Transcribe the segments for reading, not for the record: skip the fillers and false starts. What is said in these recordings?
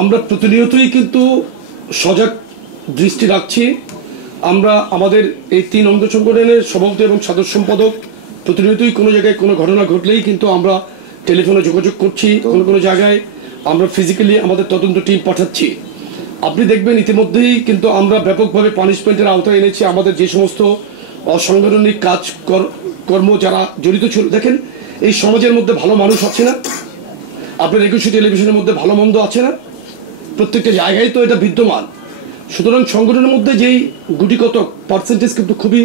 আমরা প্রতিনিয়তই কিন্তু সজাগ দৃষ্টি রাখছি। আমরা আমাদের এই 3 অঙ্গ সংগঠনের সভাপতি এবং সাধারণ সম্পাদক প্রতিনিয়তই কোনো জায়গায় কোনো ঘটনা ঘটলেই কিন্তু আমরা টেলিফোনে যোগাযোগ করছি। কোনো জায়গায় আমরা ফিজিক্যালি আমাদের তদন্ত টিম পাঠাচ্ছি। আপনি দেখবেন ইতিমধ্যেই কিন্তু আমরা ব্যাপকভাবে পানিশমেন্টের আওতায় এনেছি আমাদের যে সমস্ত অসাংগঠনিক কর্ম যারা জড়িত ছিল। দেখেন, এই সমাজের মধ্যে ভালো মানুষ আছে না? আপনার একুশে টেলিভিশনের মধ্যে ভালো মন্দ আছে না? প্রত্যেকটা জায়গায় তো এটা বিদ্যমান। সুতরাং সংগঠনের মধ্যে যেই গুটিকত পার্সেন্টেজ কিন্তু খুবই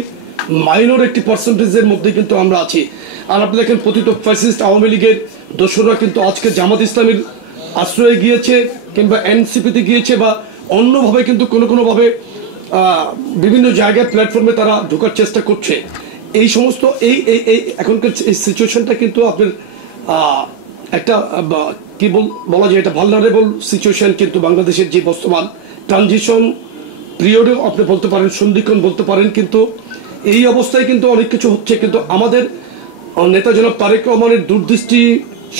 মাইনর একটি পার্সেন্টেজের মধ্যে কিন্তু আমরা আছি। আর আপনি দেখেন, পতিত ফ্যাসিস্ট আওয়ামী লীগের দোসররা কিন্তু আজকে জামাত ইসলামের আশ্রয়ে গিয়েছে কিংবা এনসিপিতে গিয়েছে বা অন্যভাবে কিন্তু কোনোভাবে বিভিন্ন জায়গায় প্ল্যাটফর্মে তারা ঢোকার চেষ্টা করছে। এই সমস্ত এই এখনকার এই সিচুয়েশনটা কিন্তু আপনার একটা কি বলা যায়, এটা ভালনারেবল সিচুয়েশন। কিন্তু বাংলাদেশের যে বর্তমান ট্রানজিশন পিরিয়ডেও আপনি বলতে পারেন, সন্ধিক্ষণ বলতে পারেন। কিন্তু এই অবস্থায় কিন্তু অনেক কিছু হচ্ছে। কিন্তু আমাদের নেতা জনাব তারেক রহমানের দূরদৃষ্টি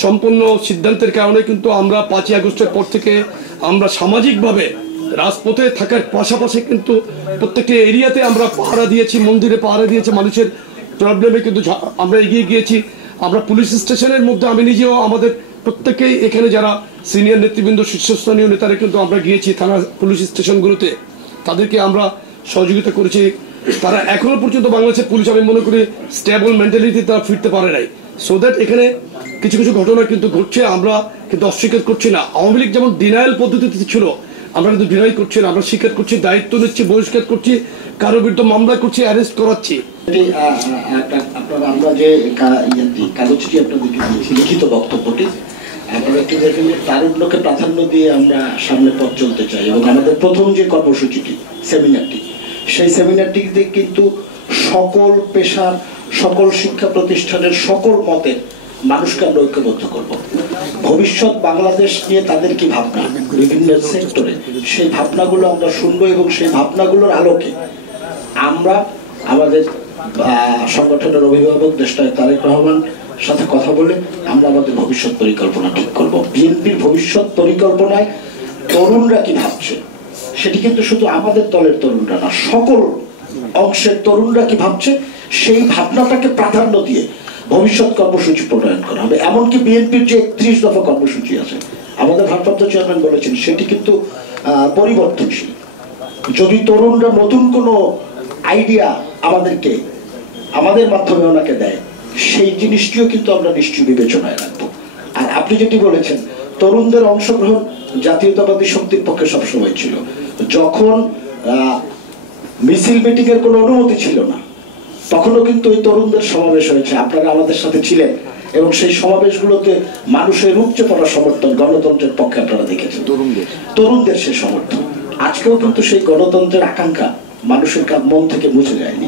সম্পন্ন সিদ্ধান্তের কারণে কিন্তু আমরা 5ই আগস্টের পর থেকে আমরা সামাজিকভাবে রাজপথে থাকার পাশাপাশি কিন্তু প্রত্যেকটি এরিয়াতে আমরা পাহারা দিয়েছি, মন্দিরে পাহারা দিয়েছি, মানুষের প্রবলেমে কিন্তু আমরা এগিয়ে গিয়েছি। আমরা পুলিশ স্টেশনের মধ্যে আমি নিজেও আমাদের প্রত্যেকেই এখানে যারা সিনিয়র নেতৃবৃন্দ শীর্ষস্থানীয় নেতারা কিন্তু আমরা গিয়েছি থানা পুলিশ স্টেশনগুলোতে, তাদেরকে আমরা সহযোগিতা করেছি। তারা এখনো পর্যন্ত বাংলাদেশের পুলিশ আমি মনে করি স্টেবল মেন্টালিটি তারা ফিরতে পারে নাই। সো দ্যাট এখানে কিছু ঘটনা কিন্তু ঘটছে, আমরা কিন্তু অস্বীকার করছি না। আওয়ামী লীগ যেমন ডিনায়াল পদ্ধতিতে ছিল, আমরা কিন্তু ডিনাই করছি না, আমরা স্বীকার করছি, দায়িত্ব নিচ্ছি, বহিষ্কার করছি, কারো বিরুদ্ধে মামলা করছি, অ্যারেস্ট করাচ্ছি। আমরা যে কাগজটি আপনাদেরকে দিয়েছি, লিখিত বক্তব্যটি, আপনারা একটু দেখেন যে তারুণ্যকে প্রাধান্য দিয়ে আমরা সামনে পথ চলতে চাই। এবং আমাদের প্রথম যে কর্মসূচিটি, সেমিনারটি, সেই সেমিনারটিতে কিন্তু সকল পেশার, সকল শিক্ষা প্রতিষ্ঠানের, সকল মতের মানুষকে আমরা ঐক্যবদ্ধ করব। ভবিষ্যৎ বাংলাদেশ নিয়ে তাদের কি ভাবনা বিভিন্ন সেক্টরে, সেই ভাবনাগুলো আমরা শুনবো এবং সেই ভাবনাগুলোর আলোকে আমরা আমাদের সংগঠনের অভিভাবক দেশটায় তারেক রহমান সাথে কথা বলে আমরা আমাদের ভবিষ্যৎ পরিকল্পনা ঠিক করব। বিএনপির ভবিষ্যৎ পরিকল্পনায় তরুণরা কি ভাবছে সেটি কিন্তু শুধু আমাদের দলের তরুণরা না, সকল অংশের তরুণরা কি ভাবছে সেই ভাবনাটাকে প্রাধান্য দিয়ে ভবিষ্যৎ কর্মসূচি প্রণয়ন করা হবে। এমনকি বিএনপির যে 31 দফা কর্মসূচি আছে, আমাদের ভারপ্রাপ্ত চেয়ারম্যান বলেছেন সেটি কিন্তু পরিবর্তনশীল। যদি তরুণরা নতুন কোনো আইডিয়া আমাদের মাধ্যমে ওনাকে দেয়, সেই জিনিসটিও কিন্তু আমরা নিশ্চয়ই বিবেচনায় রাখবো। আর আপনি যেটি বলেছেন, তরুণদের অংশগ্রহণ জাতীয়তাবাদী শক্তির পক্ষে সবসময় ছিল। যখন মিছিল মিটিং এর কোনো অনুমতি ছিল না, তখনও কিন্তু ওই তরুণদের সমাবেশ হয়েছে, আপনারা আমাদের সাথে ছিলেন এবং সেই সমাবেশগুলোতে মানুষের উপচে পড়া সমর্থন গণতন্ত্রের পক্ষে আপনারা দেখেছেন, তরুণদের সেই সমর্থন। আজকেও কিন্তু সেই গণতন্ত্রের আকাঙ্ক্ষা মানুষের মন থেকে মুছে যায়নি।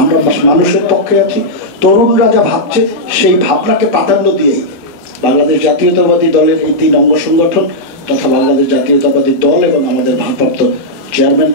আমরা মানুষের পক্ষে আছি। তরুণরা যা ভাবছে সেই ভাবনাকে প্রাধান্য দিয়েই বাংলাদেশ জাতীয়তাবাদী দলের এই 3 অঙ্গ সংগঠন তথা বাংলাদেশ জাতীয়তাবাদী দল এবং আমাদের ভারপ্রাপ্ত চেয়ারম্যান